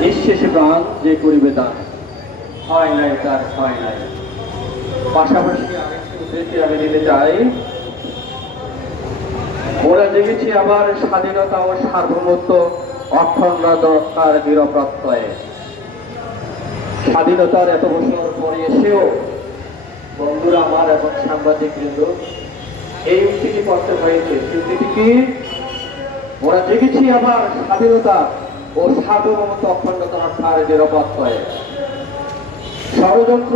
নিঃশেষে প্রাণ যে করিবে দান হয় নাই তার, হয় নাই। পাশাপাশি আরেকটি আমি দিতে চাই। ওরা জেগেছি আবার স্বাধীনতা ও সার্বভৌমত্ব অখণ্ড দরকার দৃঢ় স্বাধীনতার এত বছর পরে এসেও বন্ধুরা আমার এবং সাংবাদিক বৃন্দ এই উক্তিটি করতে হয়েছে। সেই উক্তিটি কি? ওরা জেগেছি আবার স্বাধীনতা ও সার্বভৌমত্ব অখণ্ডতা রক্ষার দৃঢ় প্রত্যয়ে ষড়যন্ত্র,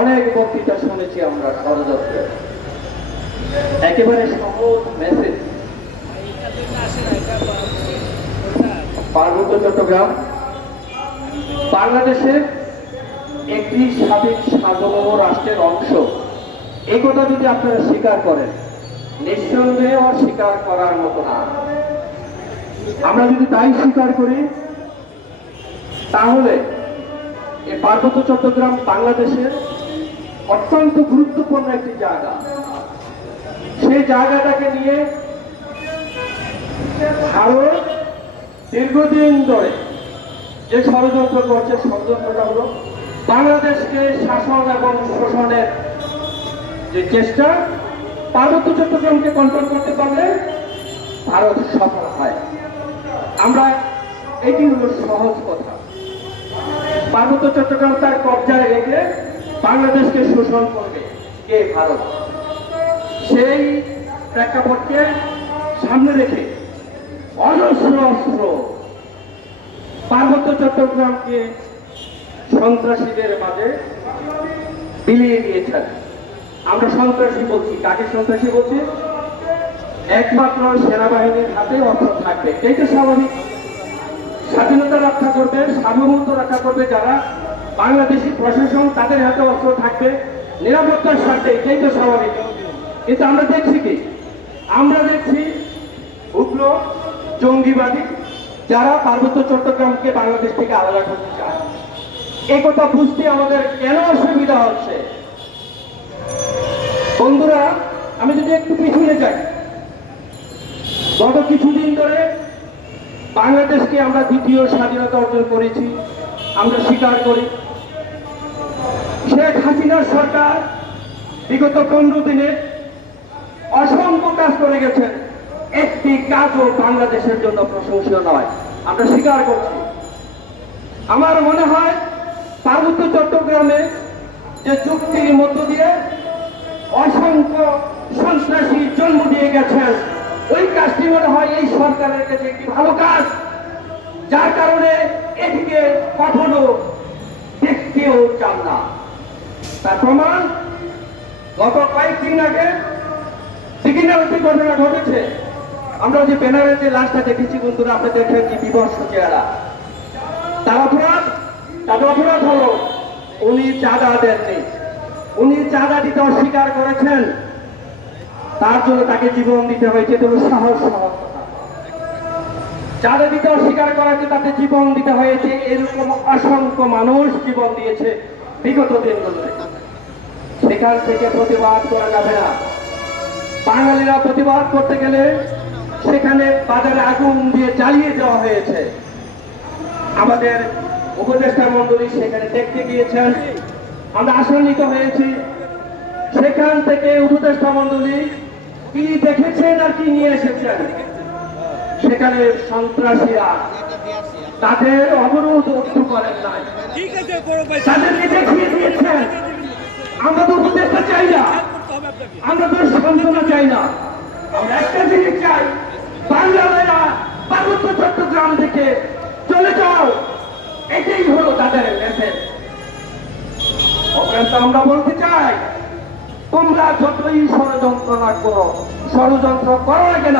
অনেক বক্তৃতা শুনেছি আমরা ষড়যন্ত্র। একেবারে সহজ মেসেজ পার্বত্য চট্টগ্রাম। বাংলাদেশের একটি স্বাধীন সার্বভৌম রাষ্ট্রের অংশ। এই কথা যদি আপনারা স্বীকার করেন, নিঃসন্দেহে অস্বীকার করার মতো না। আমরা যদি তাই স্বীকার করি, তাহলে এই পার্বত্য চট্টগ্রাম বাংলাদেশের অত্যন্ত গুরুত্বপূর্ণ একটি জায়গা। সেই জায়গাটাকে নিয়ে ভারত দীর্ঘদিন ধরে যে ষড়যন্ত্র করছে, ষড়যন্ত্রটা হলো বাংলাদেশকে শাসন এবং শোষণের যে চেষ্টা, পার্বত্য চট্টগ্রামকে কন্ট্রোল করতে পারলে ভারত সফল হয়। আমরা, এটি হলো সহজ কথা। পার্বত্য চট্টগ্রাম তার কবজায় রেখে বাংলাদেশকে শোষণ করবে কে? ভারত। সেই প্রেক্ষাপটকে সামনে রেখে অজস্র অস্ত্র পার্বত্য চট্টগ্রামকে সন্ত্রাসীদের মাঝে বিলিয়ে দিয়েছেন। আমরা সন্ত্রাসী বলছি। কাকে সন্ত্রাসী বলছি? একমাত্র সেনাবাহিনীর হাতে অস্ত্র থাকবে। এই তো স্বাভাবিক। স্বাধীনতা রক্ষা করবে, সার্বভৌমত্ব রক্ষা করবে যারা। বাংলাদেশি প্রশাসন তাদের হাতে অস্ত্র থাকবে, নিরাপত্তার স্বার্থে এটাই তো স্বাভাবিক। কিন্তু আমরা দেখছি কি? আমরা দেখছি উগ্র জঙ্গিবাদী যারা পার্বত্য চট্টগ্রামকে বাংলাদেশ থেকে আলাদা করতে চায়। এই কথা বুঝতে আমাদের কেন অসুবিধা হচ্ছে? বন্ধুরা, আমি যদি একটু পিছনে যাই। গত কিছুদিন ধরে বাংলাদেশকে আমরা দ্বিতীয় স্বাধীনতা অর্জন করেছি, আমরা স্বীকার করি। শেখ হাসিনার সরকার বিগত পনেরো দিনে অসংখ্য কাজ করে গেছেন। একটি কাজও বাংলাদেশের জন্য প্রশংসীয় নয়, আমরা স্বীকার করছি। আমার মনে হয় পার্বত্য চট্টগ্রামে যে চুক্তির মধ্য দিয়ে অসংখ্য সন্ত্রাসী জন্ম দিয়ে গেছেন ওই কাজটি মনে হয় এই সরকারের কাছে একটি ভালো কাজ। যার কারণে এটিকে কখনো দেখতেও চান না। তার প্রমাণ, গত কয়েকদিন আগে সিকিনারতে ঘটনা ঘটেছে। আমরা যে ব্যানারে যে লাশটা দেখেছি বন্ধুরা, আপনি দেখেন যে বিবর্ষ চেহারা। তার অপরাধ তার অপরাধ হলো, উনি চাঁদা দেননি। উনি চাঁদা দিতে অস্বীকার করেছেন। তার জন্য তাকে জীবন দিতে হয়েছে এটা সাহস যাদের দিতে অস্বীকার করাতে তাকে জীবন দিতে হয়েছে, এরকম অসংখ্য মানুষ জীবন দিয়েছে বিগত দিনগুলোতে সেখান থেকে প্রতিবাদ করা যাবে না। বাঙালিরা প্রতিবাদ করতে গেলে সেখানে বাজারে আগুন দিয়ে জ্বালিয়ে দেওয়া হয়েছে। আমাদের উপদেষ্টা মন্ডলী সেখানে দেখতে গিয়েছেন। আমরা আশান্বিত হয়েছি। সেখান থেকে উপদেষ্টা মন্ডলী কি দেখেছেন আর কি নিয়ে এসেছেন? সেখানে সন্ত্রাসীরা তাদের অবরোধ উত্তু করেন নাই। তাদেরকে দেখিয়ে দিয়েছেন। আমরা তো উপদেষ্টা চাই না। আমরা তো সান্ত্বনা চাই না। আমরা একটা জিনিস চাই বাংলাদেশা পার্বত্য চট্টগ্রাম থেকে চলে যাও। এটাই হলো তাদের মেসেজ আমরা বলতে চাই। তোমরা যতই ষড়যন্ত্র না করো, ষড়যন্ত্র করো না কেন?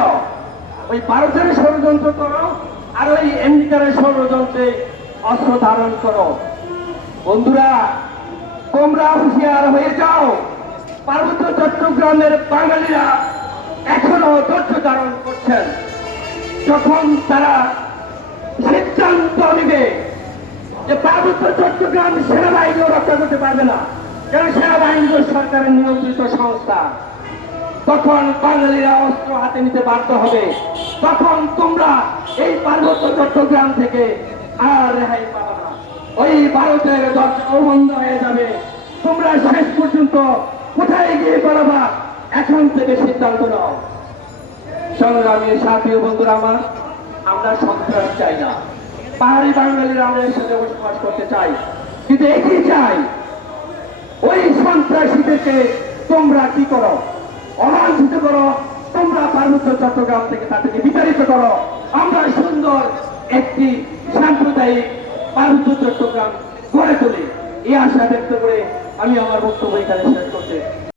ওই ভারতের ষড়যন্ত্র করো, আর ওই আমেরিকার ষড়যন্ত্রে অস্ত্র ধারণ করো। বন্ধুরা, তোমরা হুঁশিয়ার হয়ে যাও। পার্বত্য চট্টগ্রামের বাঙালিরা এখনও ধৈর্য ধারণ করছেন। যখন তারা সিদ্ধান্ত নেবে যে পার্বত্য চট্টগ্রাম সেনাবাহিনীও রক্ষা করতে পারবে না কারণ সেনাবাহিনী সরকারের নিয়ন্ত্রিত সংস্থা, তখন বাঙালিরা অস্ত্র হাতে নিতে বাধ্য হবে। তখন তোমরা এই পার্বত্য চট্টগ্রাম থেকে আর রেহাই পাবে না। ওই ভারতের দরজা বন্ধ হয়ে যাবে। তোমরা শেষ পর্যন্ত কোথায় গিয়ে পালাবা এখন থেকে সিদ্ধান্ত নাও। সংগ্রামী সাথী ও বন্ধুরা আমার, আমরা সন্ত্রাস চাই না। পাহাড়ি বাঙালিরা আমরা এর সাথে বসবাস করতে চাই। কিন্তু একই চাই ওই সন্ত্রাসীদেরকে তোমরা কি করো? অবাঞ্ছিত করো। তোমরা পার্বত্য চট্টগ্রাম থেকে তাদেরকে বিতাড়িত করো। আমরা সুন্দর একটি সাম্প্রদায়িক পার্বত্য চট্টগ্রাম গড়ে তুলি। এই আশা ব্যক্ত করে আমি আমার বক্তব্য এখানে শেষ করতে